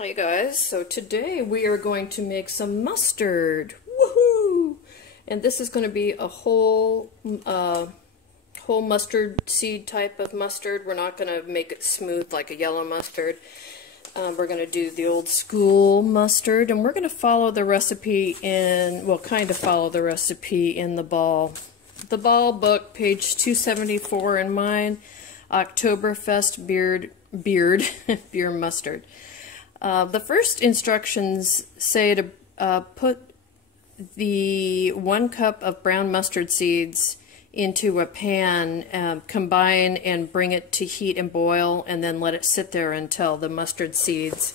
Hi guys, so today we are going to make some mustard. Woohoo! And this is going to be a whole mustard seed type of mustard. We're not going to make it smooth like a yellow mustard. We're going to do the old school mustard, and we're going to follow the recipe in, well, kind of follow the recipe in the Ball book, page 274 in mine, Oktoberfest beer mustard. The first instructions say to put the 1 cup of brown mustard seeds into a pan, combine and bring it to heat and boil, and then let it sit there until the mustard seeds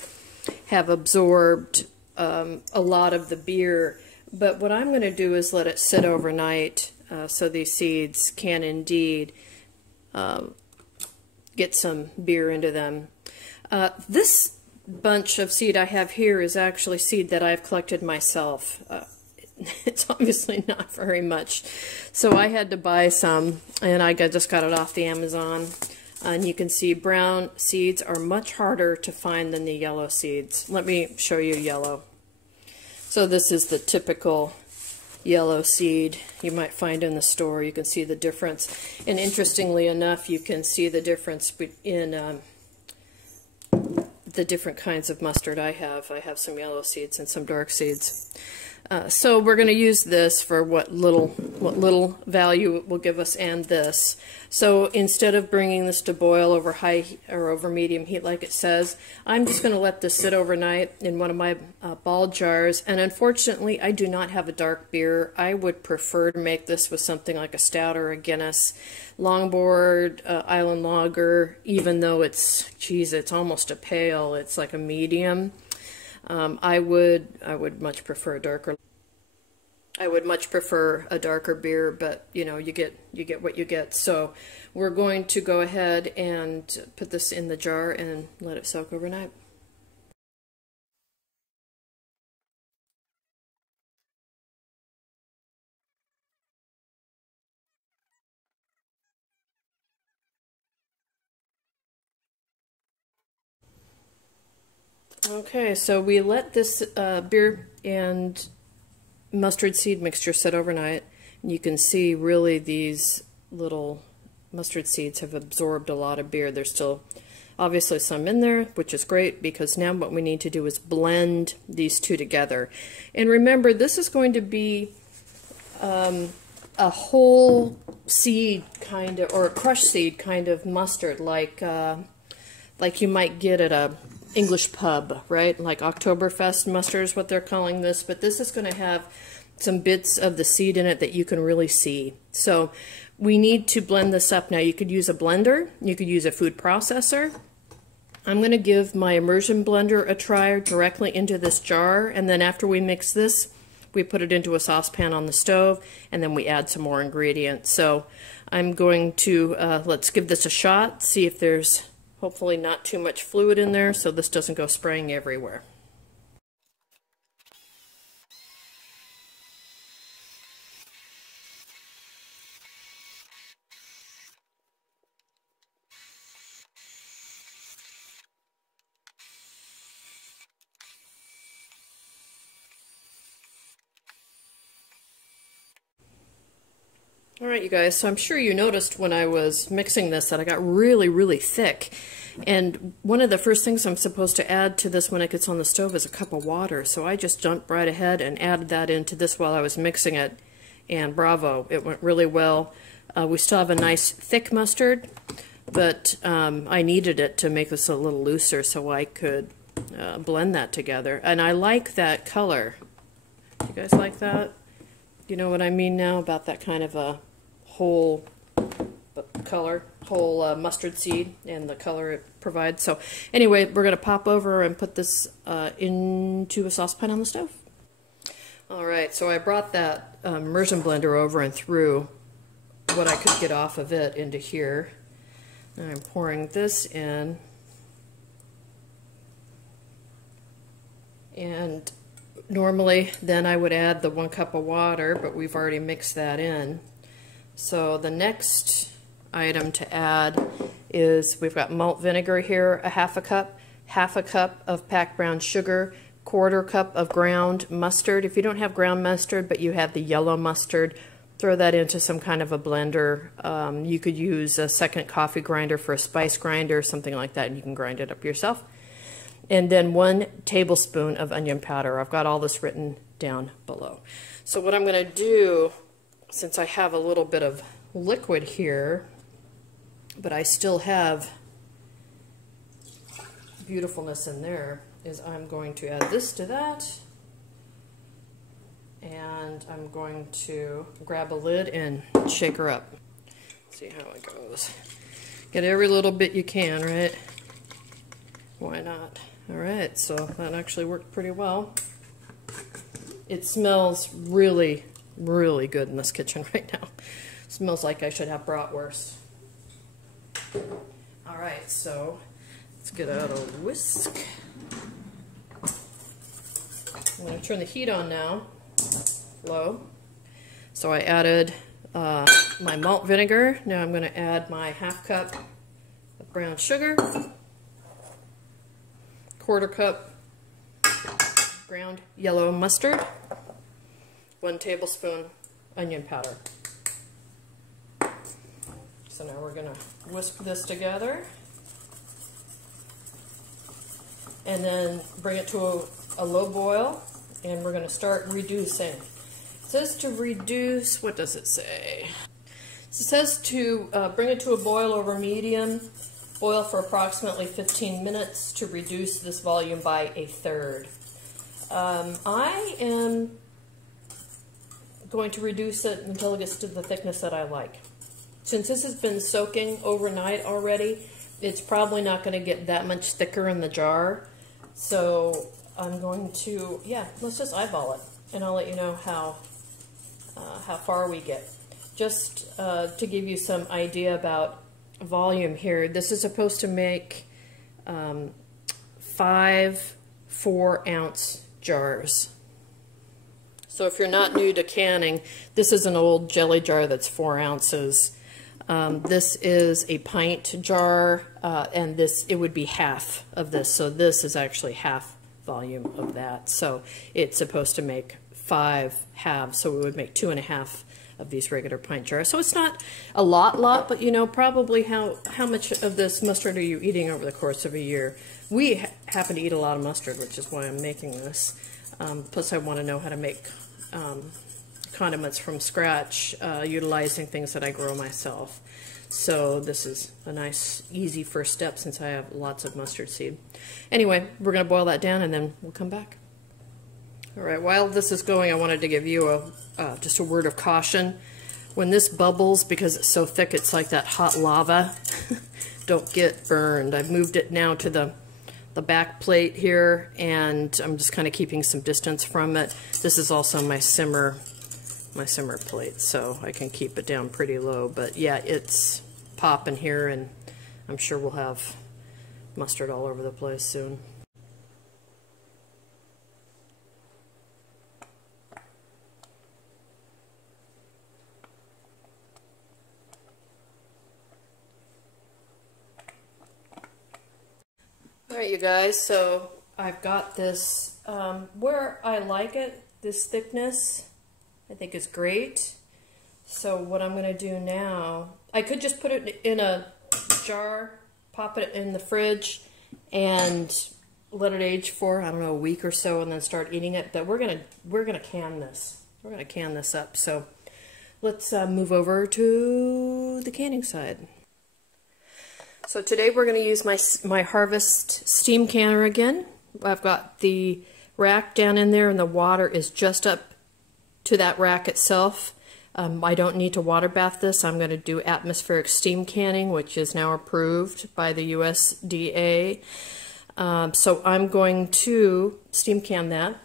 have absorbed a lot of the beer. But what I'm going to do is let it sit overnight so these seeds can indeed get some beer into them. This bunch of seed I have here is actually seed that I've collected myself. It's obviously not very much, so I had to buy some, and I just got it off the Amazon. And you can see brown seeds are much harder to find than the yellow seeds. Let me show you yellow. So this is the typical yellow seed you might find in the store. You can see the difference, and interestingly enough, you can see the difference in the different kinds of mustard I have. I have some yellow seeds and some dark seeds. So we're going to use this for what little value it will give us, and this. So instead of bringing this to boil over high or over medium heat like it says, I'm just going to let this sit overnight in one of my Ball jars. And unfortunately, I do not have a dark beer. I would prefer to make this with something like a stout or a Guinness, Longboard, Island Lager, even though it's almost a pale. It's like a medium. I would much prefer a darker. I would much prefer a darker beer, but you know, you get what you get. So we're going to go ahead and put this in the jar and let it soak overnight. Okay, so we let this beer and mustard seed mixture sit overnight. And you can see really these little mustard seeds have absorbed a lot of beer. There's still obviously some in there, which is great, because now what we need to do is blend these two together. And remember, this is going to be a whole seed kind of, or a crushed seed kind of mustard, like you might get at a English pub, right? Like Oktoberfest mustard is what they're calling this, but this is going to have some bits of the seed in it that you can really see. So we need to blend this up. Now you could use a blender, you could use a food processor. I'm going to give my immersion blender a try directly into this jar, and then after we mix this, we put it into a saucepan on the stove, and then we add some more ingredients. So I'm going to, let's give this a shot, see if there's hopefully not too much fluid in there so this doesn't go spraying everywhere. Alright, you guys, so I'm sure you noticed when I was mixing this that I got really, really thick. And one of the first things I'm supposed to add to this when it gets on the stove is a cup of water. So I just jumped right ahead and added that into this while I was mixing it. And bravo, it went really well. We still have a nice thick mustard, but I needed it to make this a little looser so I could blend that together. And I like that color. You guys like that? You know what I mean now about that kind of a whole color, whole mustard seed, and the color it provides. So anyway, we're going to pop over and put this into a saucepan on the stove. Alright, so I brought that immersion blender over and threw what I could get off of it into here. Now I'm pouring this in. And normally then I would add the 1 cup of water, but we've already mixed that in. So the next item to add is, we've got malt vinegar here, a 1/2 cup, half a cup of packed brown sugar, quarter cup of ground mustard. If you don't have ground mustard, but you have the yellow mustard, throw that into some kind of a blender. You could use a second coffee grinder for a spice grinder, something like that, and you can grind it up yourself. And then 1 tablespoon of onion powder. I've got all this written down below. So what I'm going to do, since I have a little bit of liquid here, but I still have beautifulness in there, is I'm going to add this to that, and I'm going to grab a lid and shake her up. See how it goes. Get every little bit you can, right? Why not? Alright, so that actually worked pretty well. It smells really, really good in this kitchen right now. It smells like I should have bratwurst. Alright, so let's get out a whisk. I'm going to turn the heat on now, low. So I added my malt vinegar. Now I'm going to add my half cup of brown sugar, quarter cup ground yellow mustard, 1 tablespoon onion powder. So now we're going to whisk this together and then bring it to a low boil, and we're going to start reducing. It says to reduce, what does it say? It says to bring it to a boil over medium, boil for approximately 15 minutes to reduce this volume by 1/3. I am going to reduce it until it gets to the thickness that I like. Since this has been soaking overnight already, it's probably not going to get that much thicker in the jar. So I'm going to, let's just eyeball it, and I'll let you know how far we get. Just to give you some idea about volume here, this is supposed to make 5 4-ounce jars. So if you're not new to canning, this is an old jelly jar that's 4 ounces. This is a pint jar, and it would be half of this. So this is actually half volume of that. So it's supposed to make 5 halves, so we would make 2.5 of these regular pint jars. So it's not a lot, but you know, probably how much of this mustard are you eating over the course of a year? We happen to eat a lot of mustard, which is why I'm making this. Plus I want to know how to make condiments from scratch, utilizing things that I grow myself. So this is a nice, easy first step since I have lots of mustard seed. Anyway, we're going to boil that down and then we'll come back. All right, while this is going, I wanted to give you just a word of caution. When this bubbles, because it's so thick, it's like that hot lava, don't get burned. I've moved it now to the back plate here, and I'm just kind of keeping some distance from it. This is also my simmer plate, so I can keep it down pretty low. But yeah, it's popping here, and I'm sure we'll have mustard all over the place soon. Alright, you guys, so I've got this where I like it, this thickness. I think it's great. So what I'm going to do now, I could just put it in a jar, pop it in the fridge, and let it age for, I don't know, a week or so, and then start eating it. But we're gonna can this. We're gonna can this up. So let's move over to the canning side. So today we're going to use my Harvest steam canner again. I've got the rack down in there, and the water is just up to that rack itself. I don't need to water bath this. I'm going to do atmospheric steam canning, which is now approved by the USDA. So I'm going to steam can that.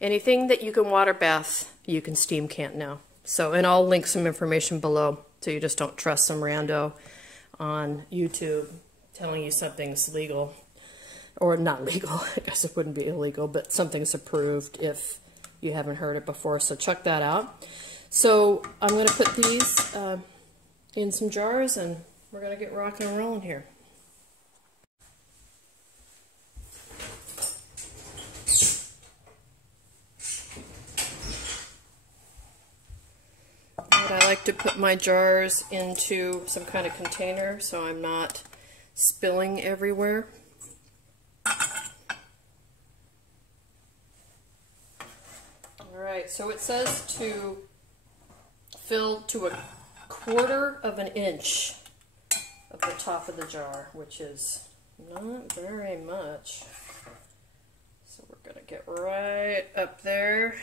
Anything that you can water bath, you can steam can now. So, and I'll link some information below, so you just don't trust some rando on YouTube telling you something's legal, or not legal. I guess it wouldn't be illegal, but something's approved if you haven't heard it before. So check that out. So I'm going to put these in some jars, and we're going to get rocking and rolling here. But I like to put my jars into some kind of container so I'm not spilling everywhere. Alright, so it says to fill to 1/4 of an inch of the top of the jar, which is not very much. So we're going to get right up there.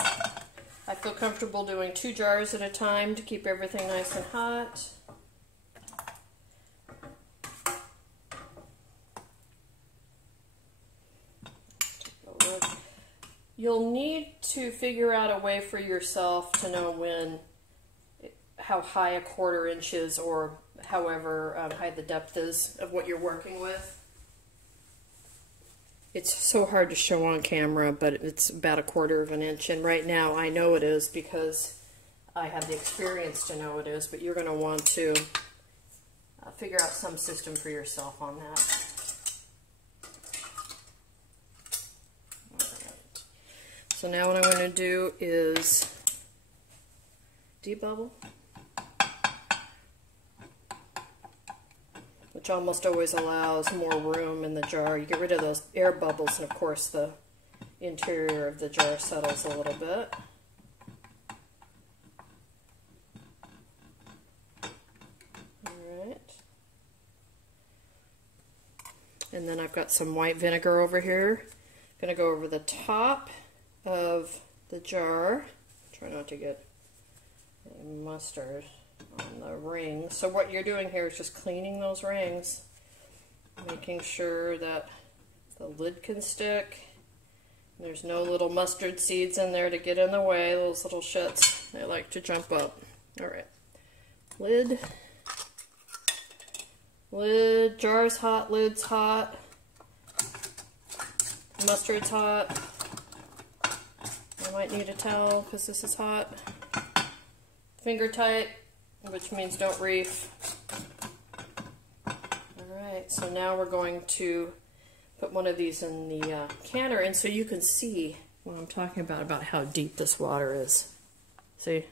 I feel comfortable doing 2 jars at a time to keep everything nice and hot. You'll need to figure out a way for yourself to know how high 1/4 inch is, or however high the depth is of what you're working with. It's so hard to show on camera, but it's about 1/4 of an inch, and right now I know it is because I have the experience to know it is, but you're going to want to figure out some system for yourself on that. So now what I'm going to do is debubble, which almost always allows more room in the jar. You get rid of those air bubbles, and of course the interior of the jar settles a little bit. Alright. And then I've got some white vinegar over here. I'm going to go over the top of the jar. Try not to get any mustard on the rings. So what you're doing here is just cleaning those rings, making sure that the lid can stick. There's no little mustard seeds in there to get in the way. Those little shits, they like to jump up. Alright. Lid. Lid. Jar's hot, lid's hot. Mustard's hot. I might need a towel because this is hot. Finger tight, which means don't reef. Alright, so now we're going to put one of these in the canner, and so you can see what I'm talking about how deep this water is. See?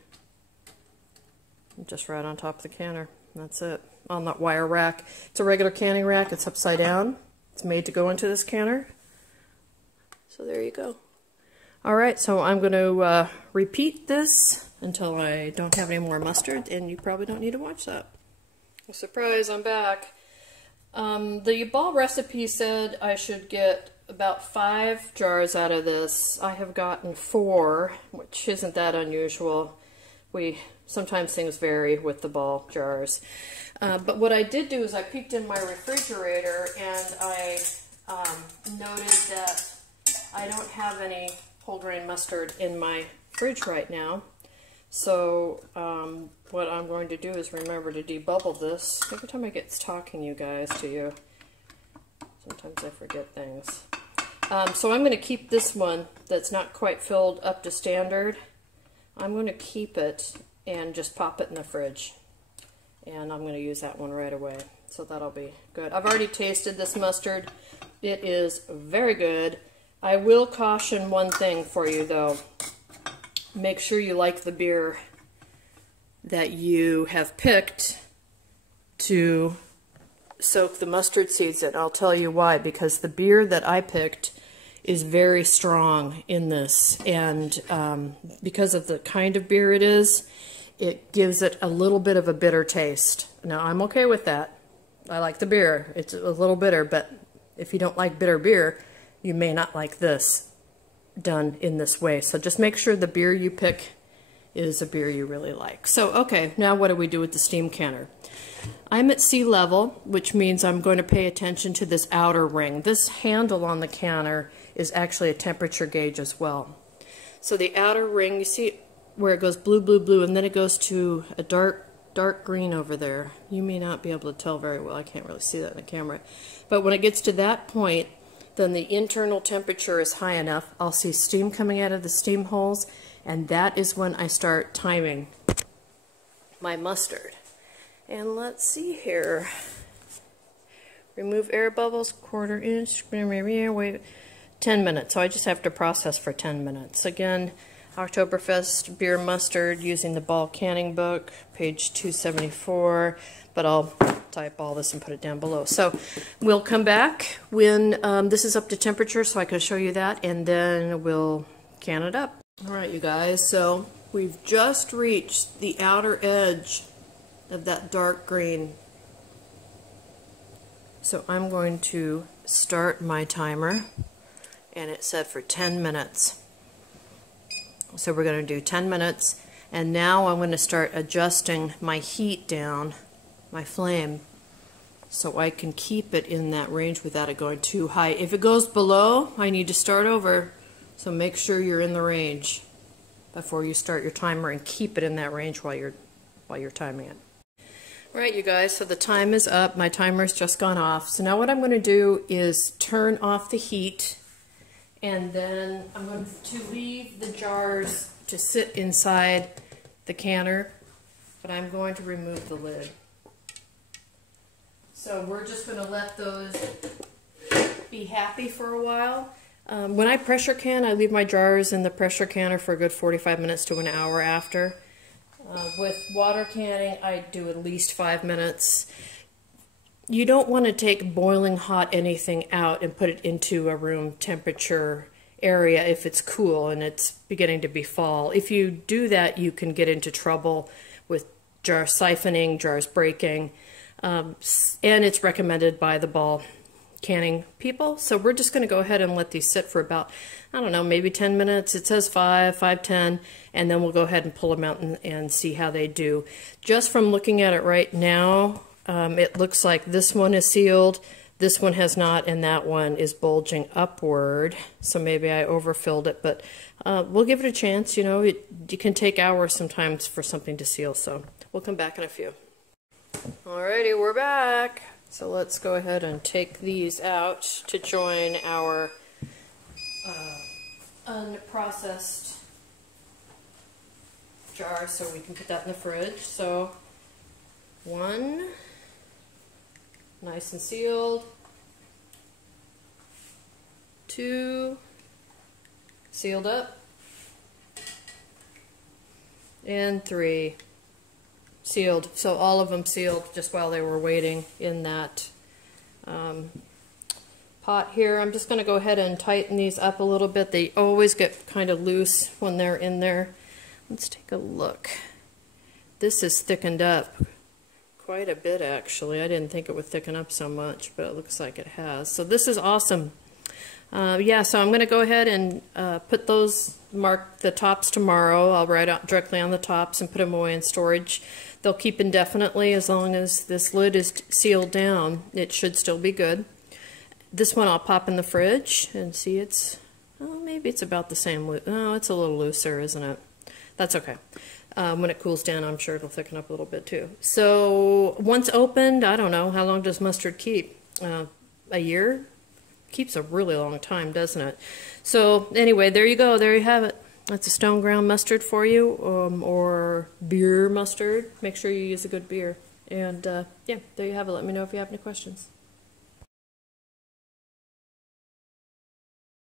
Just right on top of the canner. That's it. On that wire rack. It's a regular canning rack. It's upside down. It's made to go into this canner. So there you go. Alright, so I'm going to repeat this until I don't have any more mustard, and you probably don't need to watch that. Surprise, I'm back. The ball recipe said I should get about 5 jars out of this. I have gotten 4, which isn't that unusual. Sometimes things vary with the ball jars. But what I did do is I peeked in my refrigerator, and I noted that I don't have any whole grain mustard in my fridge right now. So what I'm going to do is remember to debubble this. Every time I get talking to you, sometimes I forget things. So I'm going to keep this one that's not quite filled up to standard. I'm going to keep it and just pop it in the fridge. And I'm going to use that one right away. So that'll be good. I've already tasted this mustard. It is very good. I will caution one thing for you though. Make sure you like the beer that you have picked to soak the mustard seeds in. I'll tell you why. Because the beer that I picked is very strong in this. And because of the kind of beer it is, it gives it a little bit of a bitter taste. Now I'm okay with that. I like the beer. It's a little bitter, but if you don't like bitter beer, you may not like this done in this way. So just make sure the beer you pick is a beer you really like. So, okay, now what do we do with the steam canner? I'm at sea level, which means I'm going to pay attention to this outer ring. This handle on the canner is actually a temperature gauge as well. So the outer ring, you see where it goes blue, blue, blue, and then it goes to a dark green over there. You may not be able to tell very well. I can't really see that in the camera. But when it gets to that point, then the internal temperature is high enough. I'll see steam coming out of the steam holes, and that is when I start timing my mustard. And let's see here. Remove air bubbles, 1/4 inch, wait, 10 minutes. So I just have to process for 10 minutes. Again, Oktoberfest beer mustard using the Ball Canning book, page 274, but I'll type all this and put it down below. So we'll come back when this is up to temperature so I can show you that, and then we'll can it up. Alright you guys, so we've just reached the outer edge of that dark green. So I'm going to start my timer, and it's set for 10 minutes. So we're going to do 10 minutes, and now I'm going to start adjusting my heat down, my flame, so I can keep it in that range without it going too high. If it goes below, I need to start over, so make sure you're in the range before you start your timer, and keep it in that range while you're timing it. Right, you guys, so the time is up. My timer's just gone off. So now what I'm going to do is turn off the heat, and then I'm going to leave the jars to sit inside the canner, but I'm going to remove the lid. So we're just going to let those be happy for a while. When I pressure can, I leave my jars in the pressure canner for a good 45 minutes to an hour after. With water canning, I do at least 5 minutes. You don't want to take boiling hot anything out and put it into a room temperature area if it's cool and it's beginning to be fall. If you do that, you can get into trouble with jar siphoning, jars breaking, and it's recommended by the Ball Canning people. So we're just going to go ahead and let these sit for about, I don't know, maybe 10 minutes. It says 5, 10, and then we'll go ahead and pull them out and see how they do. Just from looking at it right now, it looks like this one is sealed, this one has not, and that one is bulging upward. So maybe I overfilled it, but we'll give it a chance. You know, it can take hours sometimes for something to seal, so we'll come back in a few. Alrighty, we're back. So let's go ahead and take these out to join our unprocessed jar so we can put that in the fridge. So one, nice and sealed. 2, sealed up. And 3. Sealed. So all of them sealed just while they were waiting in that pot here. I'm just going to go ahead and tighten these up a little bit. They always get kind of loose when they're in there. Let's take a look. This is thickened up quite a bit actually. I didn't think it would thicken up so much, but it looks like it has. So this is awesome. Yeah, so I'm going to go ahead and mark the tops tomorrow. I'll write out directly on the tops and put them away in storage. They'll keep indefinitely as long as this lid is sealed down. It should still be good. This one I'll pop in the fridge and see maybe it's about the same. Oh, it's a little looser, isn't it? That's okay. When it cools down, I'm sure it'll thicken up a little bit too. So once opened, I don't know, how long does mustard keep? A year? Keeps a really long time, doesn't it? So anyway, there you go. There you have it. That's a stone ground mustard for you, or beer mustard. Make sure you use a good beer. And yeah, there you have it. Let me know if you have any questions.